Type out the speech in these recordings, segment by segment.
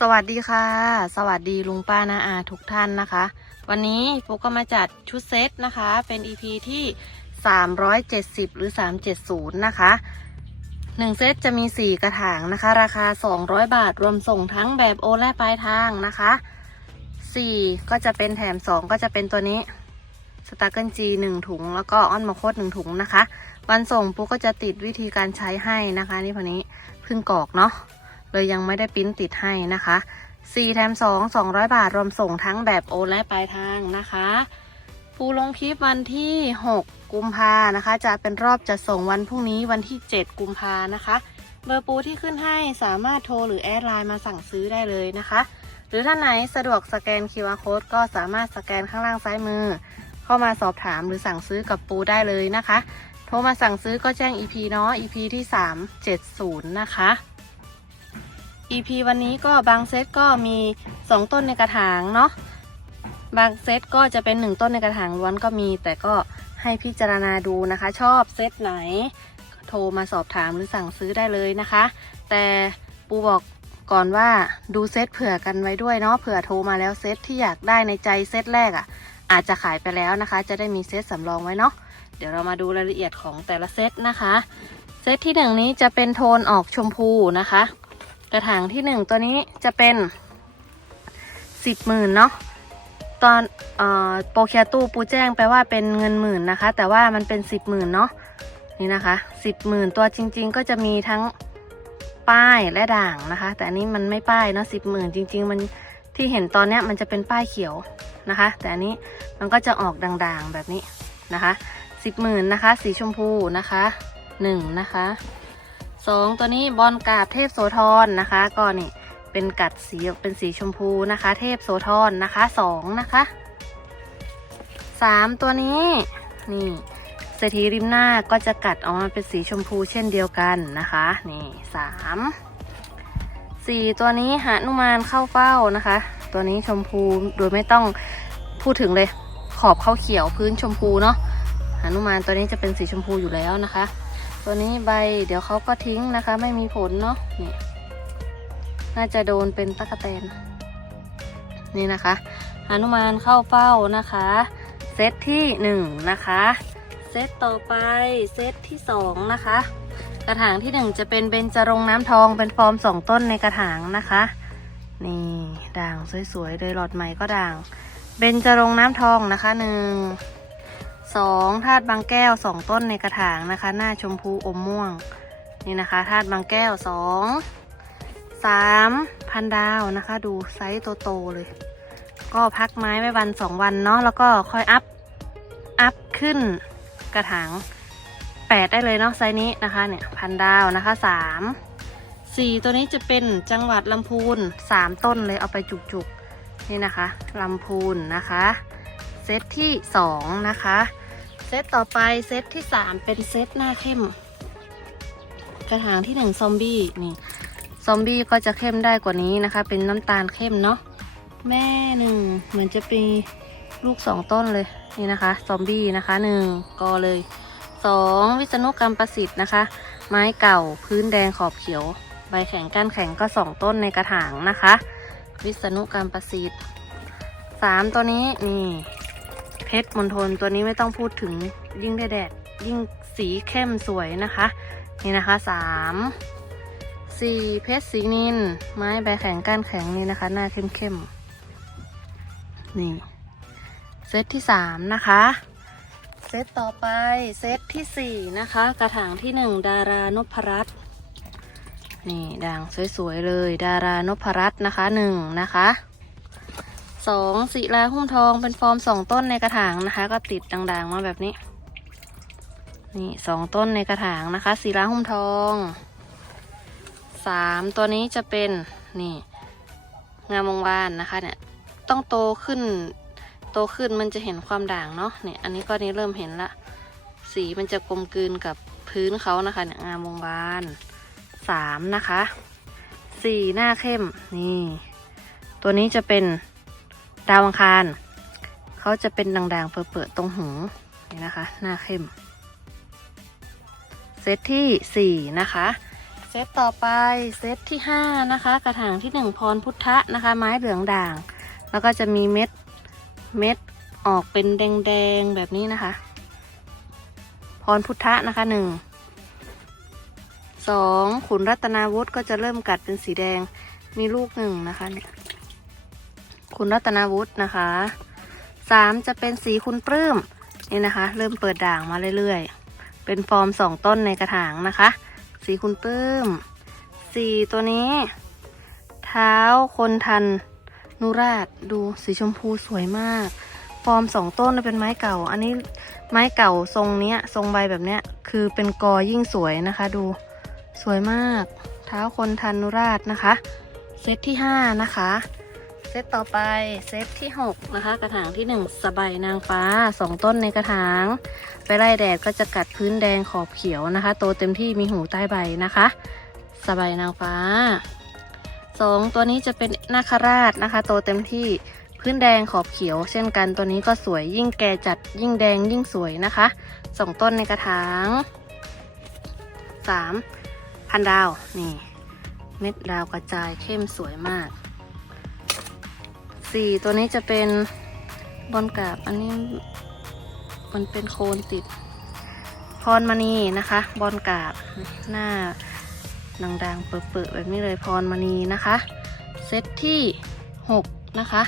สวัสดีค่ะ สวัสดีลุงป้านาอาทุกท่านนะคะ วันนี้ปุ๊กก็มาจัดชุดเซตนะคะ เป็น EP ที่ 370 หรือ 370 นะคะ 1 เซตจะมี 4 กระถางนะคะ ราคา 200 บาทรวมส่งทั้งแบบโอและปลายทางนะคะ 4 ก็จะเป็นแถม 2 ก็จะเป็นตัวนี้สตาร์เกิลจีหนึ่งถุง แล้วก็อ้อนมาโคดหนึ่งถุงนะคะ วันส่งปุ๊กก็จะติดวิธีการใช้ให้นะคะ นี่พอนี้พึ่งกรอกเนาะ เลยยังไม่ได้ปิ้นติดให้นะคะ4แถม2 200 บาทรวมส่งทั้งแบบโอนและปลายทางนะคะปูลงคลิปวันที่ 6 กุมภานะคะ จะเป็นรอบจะส่งวันพรุ่งนี้วันที่ 7 กุมภานะคะ เบอร์ปูที่ขึ้นให้สามารถโทรหรือแอดไลน์มาสั่งซื้อได้เลยนะคะ หรือท่านไหนสะดวกสแกน QR Code ก็สามารถสแกนข้างล่างซ้ายมือ เข้ามาสอบถามหรือสั่งซื้อกับปูได้เลยนะคะ โทรมาสั่งซื้อก็แจ้ง EP เนาะ EP ที่ 370 นะคะ EP วันนี้ก็บางเซตก็มี 2 ต้นในกระถางเนาะบางเซตก็จะเป็น 1 ต้นในกระถางล้วนก็มี แต่ก็ให้พิจารณาดูนะคะ ชอบเซตไหน โทรมาสอบถามหรือสั่งซื้อได้เลยนะคะ แต่ปูบอกก่อนว่าดูเซตเผื่อกันไว้ด้วยเนาะเผื่อโทรมาแล้วเซตที่อยากได้ในใจเซตแรกอะ่ะ อาจจะขายไปแล้วนะคะ จะได้มีเซตสำรองไว้เนาะเดี๋ยวเรามาดูรายละเอียดของแต่ละเซตนะคะ เซตที่หนึ่งนี้จะเป็นโทนออกชมพูนะคะ กระถางที่หนึ่งตัวนี้จะเป็นสิบหมื่นเนาะตอนเอ่อโปรแคตู้ปูแจ้งไปว่าเป็นเงินหมื่นนะคะ แต่ว่ามันเป็นสิบหมื่นเนาะนี่นะคะสิบหมื่นตัวจริง ๆ ก็จะมีทั้งป้ายและด่างนะคะ แต่อันนี้มันไม่ป้ายเนาะสิบหมื่นจริง ๆ มันที่เห็นตอนเนี้ยมันจะเป็นป้ายเขียวนะคะ แต่อันนี้มันก็จะออกด่างๆแบบนี้นะคะสิบหมื่นนะคะ สีชมพูนะคะหนึ่งนะคะ สองตัวนี้บอลกาบเทพโสธรนะคะ ก็นี่เป็นกัดสีเป็นสีชมพูนะคะ เทพโสธรนะคะสองนะคะสามตัวนี้นี่เศรษฐีริมหน้าก็จะกัดออกมาเป็นสีชมพูเช่นเดียวกันนะคะ นี่สามสี่ตัวนี้หานุมานเข้าเฝ้านะคะ ตัวนี้ชมพูโดยไม่ต้องพูดถึงเลย ขอบเข้าเขียวพื้นชมพูเนาะหานุมานตัวนี้จะเป็นสีชมพูอยู่แล้วนะคะ ตัวนี้ใบเดี๋ยวเขาก็ทิ้งนะคะ ไม่มีผลเนาะนี่น่าจะโดนเป็นตะกะแตน นี่นะคะหนุมานเข้าเฝ้านะคะ เซตที่หนึ่งนะคะ เซตต่อไปเซตที่สองนะคะ กระถางที่หนึ่งจะเป็นเบญจรงน้ำทองเป็นฟอร์มสองต้นในกระถางนะคะ นี่ด่างสวยๆเลยหลอดใหม่ก็ด่าง เบญจรงน้ำทองนะคะหนึ่ง สองธาตุบางแก้วสองต้นในกระถางนะคะ หน้าชมพูอมม่วง นี่นะคะธาตุบางแก้วสองสามพันดาวนะคะ ดูไซส์โตๆเลย ก็พักไม้ไว้วันสองวันเนาะแล้วก็ค่อยอัพ อัพขึ้นกระถางแปดได้เลยเนาะไซส์นี้นะคะเนี่ยพันดาวนะคะสามสี่ตัวนี้จะเป็นจังหวัดลำพูนสามต้นเลยเอาไปจุกๆ นี่นะคะลำพูนนะคะ เซตที่สองนะคะ เซตต่อไปเซตที่สามเป็นเซตหน้าเข้ม กระถางที่หนึ่งซอมบี้นี่ซอมบี้ก็จะเข้มได้กว่านี้นะคะ เป็นน้ำตาลเข้มเนาะแม่หนึ่งเหมือนจะปีลูกสองต้นเลยนี่นะคะ ซอมบี้นะคะหนึ่งกอเลยสองวิษณุกรรมประสิทธิ์นะคะ ไม้เก่าพื้นแดงขอบเขียว ใบแข็งก้านแข็งก็สองต้นในกระถางนะคะ วิษณุกรรมประสิทธิ์สามตัวนี้นี่ ชรมณฑลตัวนี้ไม่ต้องพูดถึงยิ่งได้แดดยิ่งสีเข้มสวยนะคะ นี่นะคะสามสี่เพชรสีนิน ไม้ใบแข็งก้านแข็งนี่นะคะ หน้าเข้มเข้มนี่เซตที่สามนะคะเซตต่อไปเซตที่สี่นะคะ กระถางที่หนึ่งดารานพรัตน์นี่ด่างสวยๆเลย ดารานพรัตน์นะคะหนึ่งนะคะ สองศิลาหุ้มทองเป็นฟอร์มสองต้นในกระถางนะคะ ก็ติดด่างๆมาแบบนี้ นี่สองต้นในกระถางนะคะศิลาหุ้มทองสามตัวนี้จะเป็นนี่งามวงวานนะคะเนี่ยต้องโตขึ้น โตขึ้นมันจะเห็นความด่างเนาะเนี่ยอันนี้ก็นี้เริ่มเห็นละ สีมันจะกลมกลืนกับพื้นเขานะคะเนี่ยงามวงวานสามนะคะสี่หน้าเข้มนี่ ตัวนี้จะเป็น ดาวอังคารเขาจะเป็นด่างๆ เปิดๆตรงหูนี่นะคะ หน้าเข้ม เซตที่สี่นะคะ เซตต่อไปเซตที่ห้านะคะ กระถางที่หนึ่งพรพุทธะนะคะ ไม้เหลืองด่าง แล้วก็จะมีเม็ดเม็ดออกเป็นแดงๆ แบบนี้นะคะ พรพุทธะนะคะหนึ่งสองขุนรัตนาวุฒิก็จะเริ่มกัดเป็นสีแดงมีลูกหนึ่งนะคะเนี่ย ขุนรัตนาวุฒินะคะสามจะเป็นสีคุณปลื้มนี่นะคะ เริ่มเปิดด่างมาเรื่อยๆ เป็นฟอร์มสองต้นในกระถางนะคะ สีคุณปลื้มสีตัวนี้ เท้าคนทัน นุราชดูสีชมพูสวยมาก ฟอร์มสองต้นเป็นไม้เก่า อันนี้ไม้เก่าทรงเนี้ย ทรงใบแบบเนี้ย คือเป็นกอยิ่งสวยนะคะ ดูสวยมาก เท้าคนทันนุราชนะคะ เซตที่ห้านะคะ ซตต่อไปเซตที่หกนะคะ กระถางที่หนึ่งสบายนางฟ้าสองต้นในกระถาง ไปไล่แดดก็จะกัดพื้นแดงขอบเขียวนะคะ โตเต็มที่มีหูใต้ใบนะคะ สบายนางฟ้าสองตัวนี้จะเป็นนาคราชนะคะ โตเต็มที่พื้นแดงขอบเขียว เช่นกันตัวนี้ก็สวยยิ่งแก่จัดยิ่งแดงยิ่งสวยนะคะสองต้นในกระถางสามพันดาวนี่เม็ดดาวกระจายเข้มสวยมาก สี่ตัวนี้จะเป็นบอลกาบ อันนี้มันเป็นโคนติด พรมณีนะคะ บอลกาบ หน้าดังๆ เปิดๆแบบนี้เลยพรมณีนะคะ เซตที่6นะคะ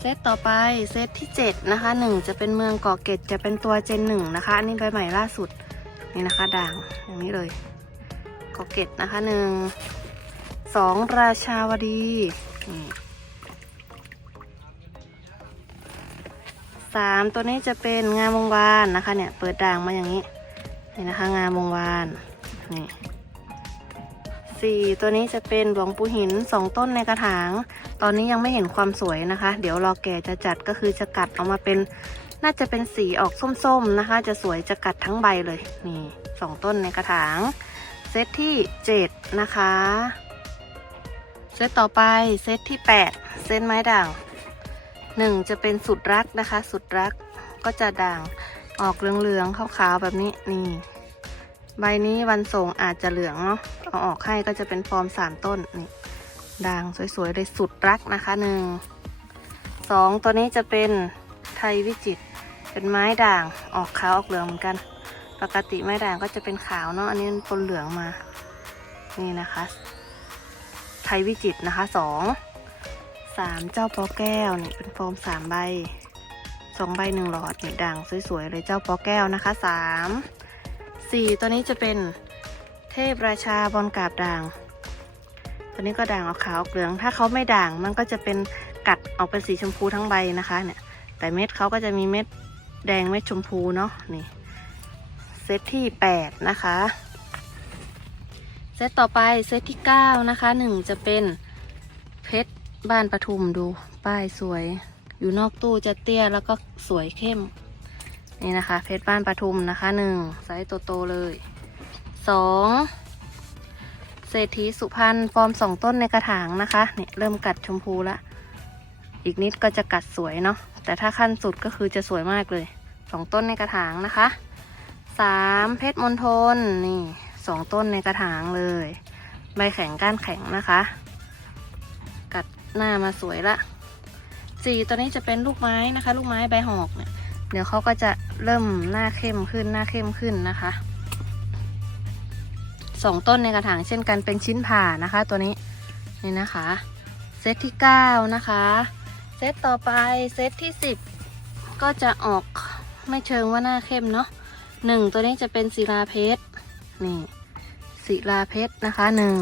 เซตต่อไปเซตที่7นะคะ1จะเป็นเมืองเกาะเกร็ดจะเป็นตัวเจนหนึ่งนะคะ อันนี้ใบใหม่ล่าสุดนี่นะคะด่างอย่างนี้เลยเกาะเกร็ดนะคะหนึ่งสองราชาวดีนี่ สามตัวนี้จะเป็นงามวงวานนะคะเนี่ยเปิดด่างมาอย่างนี้นี่นะคะ งามวงวานนี่สี่ตัวนี้จะเป็นหลวงปู่หินสองต้นในกระถาง ตอนนี้ยังไม่เห็นความสวยนะคะ เดี๋ยวรอแก่จะจัดก็คือจะกัดออกมาเป็น น่าจะเป็นสีออกส้มๆนะคะ จะสวยจะกัดทั้งใบเลย นี่สองต้นในกระถาง เซตที่เจ็ดนะคะ เซตต่อไปเซตที่แปดเส้นไม้ด่าง หนึ่งจะเป็นสุดรักนะคะ สุดรักก็จะด่างออกเหลืองๆขาวๆแบบนี้นี่ ใบนี้วันส่งอาจจะเหลืองเนาะเอาออกให้ก็จะเป็นฟอร์มสามต้นนี่ด่างสวยๆเลยสุดรักนะคะหนึ่งสองตัวนี้จะเป็นไทยวิจิตเป็นไม้ด่างออกขาวออกเหลืองเหมือนกัน ปกติไม้ด่างก็จะเป็นขาวเนาะอันนี้มันปนเหลืองมา นี่นะคะ ไทยวิจิตนะคะสอง สามเจ้าปอแก้วเนี่ยเป็นโฟมสามใบสองใบหนึ่งหลอดเนี่ยด่างสวยๆเลยเจ้าปอแก้วนะคะสามสี่ตัวนี้จะเป็นเทพราชาบอลกาบด่าง ตัวนี้ก็ด่างออกขาวออกเหลือง ถ้าเขาไม่ด่างมันก็จะเป็นกัดออกเป็นสีชมพูทั้งใบนะคะเนี่ย แต่เม็ดเขาก็จะมีเม็ดแดงเม็ดชมพูเนาะนี่เซตที่8นะคะเซตต่อไปเซตที่9นะคะ1จะเป็นเพชร บ้านปทุมดูป้ายสวย อยู่นอกตู้จะเตี้ยแล้วก็สวยเข้ม นี่นะคะ เพชรบ้านปทุมนะคะ1ไซส์โตๆเลย2เศรษฐีสุพรรณฟอร์มสองต้นในกระถางนะคะเนี่ยเริ่มกัดชมพูละอีกนิดก็จะกัดสวยเนาะแต่ถ้าขั้นสุดก็คือจะสวยมากเลยสองต้นในกระถางนะคะสามเพชรมณฑลนี่สองต้นในกระถางเลย ใบแข็งก้านแข็งนะคะ หน้ามาสวยละสี่ตัวนี้จะเป็นลูกไม้นะคะ ลูกไม้ใบหอกเนี่ยเดี๋ยวเขาก็จะเริ่มหน้าเข้มขึ้นหน้าเข้มขึ้นนะคะสองต้นในกระถางเช่นกันเป็นชิ้นผ่านะคะ ตัวนี้นี่นะคะ เซตที่เก้านะคะ เซตต่อไปเซตที่สิบก็จะออกไม่เชิงว่าหน้าเข้มเนาะหนึ่งตัวนี้จะเป็นศิลาเพชรนี่ศิลาเพชรนะคะหนึ่ง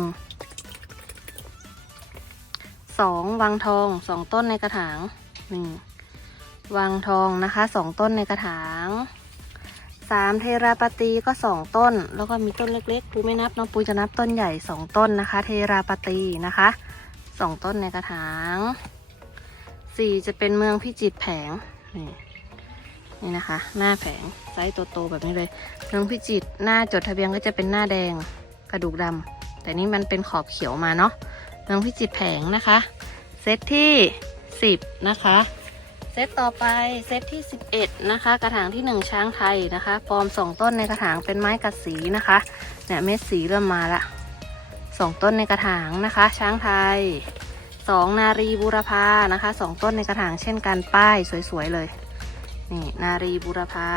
สองวังทองสองต้นในกระถางนี่วังทองนะคะสองต้นในกระถางสามเทราปตีก็สองต้น แล้วก็มีต้นเล็กๆปูไม่นับเนาะปูจะนับต้นใหญ่สองต้นนะคะ เทราปตีนะคะสองต้นในกระถางสี่จะเป็นเมืองพิจิตรแผงนี่นี่นะคะ หน้าแผงไซส์โตๆแบบนี้เลยเมืองพิจิตรหน้าจดทะเบียนก็จะเป็นหน้าแดงกระดูกดำแต่นี่มันเป็นขอบเขียวมาเนาะ เมืองพิจิตรแผงนะคะ เซตที่สิบนะคะ เซตต่อไปเซตที่ 11 นะคะ กระถางที่ 1 ช้างไทยนะคะฟอร์มสองต้นในกระถางเป็นไม้กัดสีนะคะเนี่ยเม็ดสีเริ่มมาละสองต้นในกระถางนะคะ ช้างไทยสองนารีบูรพานะคะสองต้นในกระถางเช่นกันป้ายสวยๆเลยนี่นารีบูรพา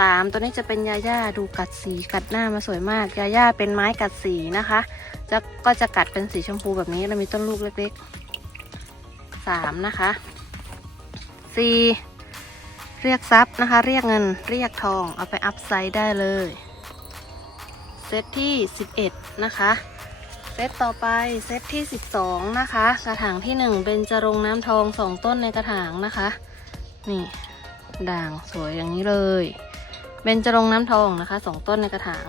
สามตัวนี้จะเป็นยาย่าดูกัดสีกัดหน้ามาสวยมาก ยาย่าเป็นไม้กัดสีนะคะจะก็จะกัดเป็นสีชมพูแบบนี้แล้วมีต้นลูกเล็กๆสามนะคะสี่เรียกทรัพย์นะคะ เรียกเงินเรียกทองเอาไปอัพไซด์ได้เลยเซตที่11นะคะเซตต่อไปเซตที่ 12 นะคะ กระถางที่ 1 เป็นจรงน้ำทอง 2 ต้นในกระถางนะคะ นี่ ด่างสวยอย่างนี้เลย เบญจรงน้ำทองนะคะ2ต้นในกระถาง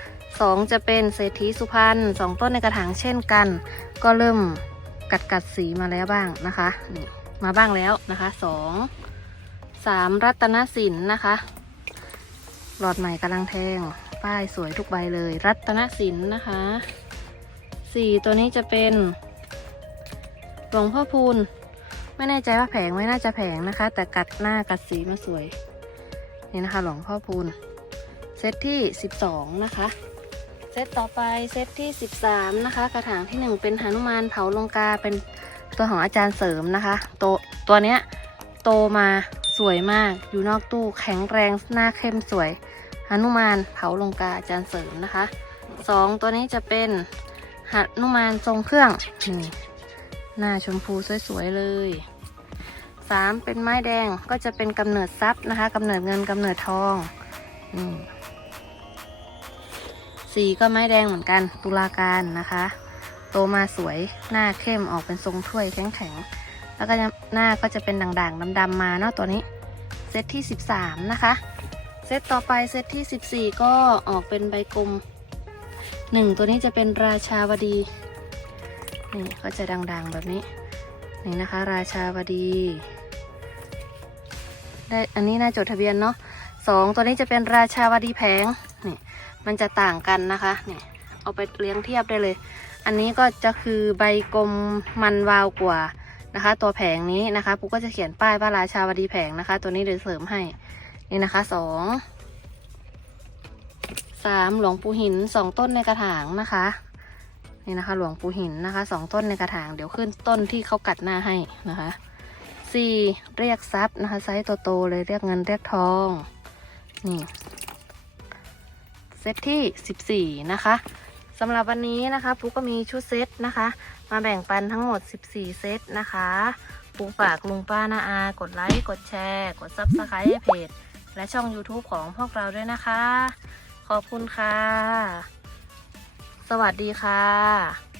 2จะเป็นเศรษฐีสุพรรณ2ต้นในกระถางเช่นกัน ก็เริ่มกัดกัดสีมาแล้วบ้างนะคะนี่มาบ้างแล้วนะคะ2 3รัตนสินนะคะ หลอดใหม่กำลังแทง ป้ายสวยทุกใบเลย รัตนสินนะคะสี่ตัวนี้จะเป็นหลวงพ่อพูน ไม่แน่ใจว่าแผงไม่น่าจะแผงนะคะ แต่กัดหน้ากัดสีมาสวย นี่นะคะ หลวงพ่อพูนเซตที่ 12 นะคะ เซตต่อไปเซตที่ 13 นะคะ กระถางที่ 1 เป็นหนุมานเผาลงกาเป็นตัวของอาจารย์เสริมนะคะโตตัวเนี้ยโตมาสวยมากอยู่นอกตู้แข็งแรงหน้าเข้มสวยหนุมานเผาลงกาอาจารย์เสริมนะคะสองตัวนี้จะเป็นหนุมานทรงเครื่องหน้าชมพูสวยๆเลย สามเป็นไม้แดงก็จะเป็นกำเนิดทรัพย์นะคะกำเนิดเงินกำเนิดทองนี่สีก็ไม้แดงเหมือนกันตุลาการนะคะ โตมาสวยหน้าเข้มออกเป็นทรงถ้วยแข็งๆแล้วก็หน้าก็จะเป็นด่างๆดำๆมาเนาะตัวนี้เซตที่ 13 นะคะ เซตต่อไปเซตที่ 14 ก็ออกเป็นใบกลมหนึ่งตัวนี้จะเป็นราชาวดีนี่ก็จะดังๆแบบนี้นี่นะคะ ราชาวดี ได้อันนี้น่าจดทะเบียนเนาะสองตัวนี้จะเป็นราชาวดีแผงนี่มันจะต่างกันนะคะนี่เอาไปเลี้ยงเทียบได้เลย อันนี้ก็จะคือใบกลมมันวาวกว่านะคะ ตัวแผงนี้นะคะปุ๊กก็จะเขียนป้ายว่าราชาวดีแผงนะคะ ตัวนี้เดี๋ยวเสริมให้นี่นะคะสองสามหลวงปู่หินสองต้นในกระถางนะคะนี่นะคะ หลวงปู่หินนะคะสองต้นในกระถาง เดี๋ยวขึ้นต้นที่เขากัดหน้าให้นะคะ สี่เรียกทรัพย์นะคะไซส์โตๆเลยเรียกเงินเรียกทอง นี่ เซตที่สิบสี่นะคะสำหรับวันนี้นะคะปุ๊กก็มีชุดเซตนะคะ มาแบ่งปันทั้งหมด 14 เซตนะคะปุ๊กฝากลุงป้านาอา กดไลค์ กดแชร์ กดซับสไครต์เพจ และช่อง YouTube ของพวกเราด้วยนะคะ ขอบคุณค่ะ สวัสดีค่ะ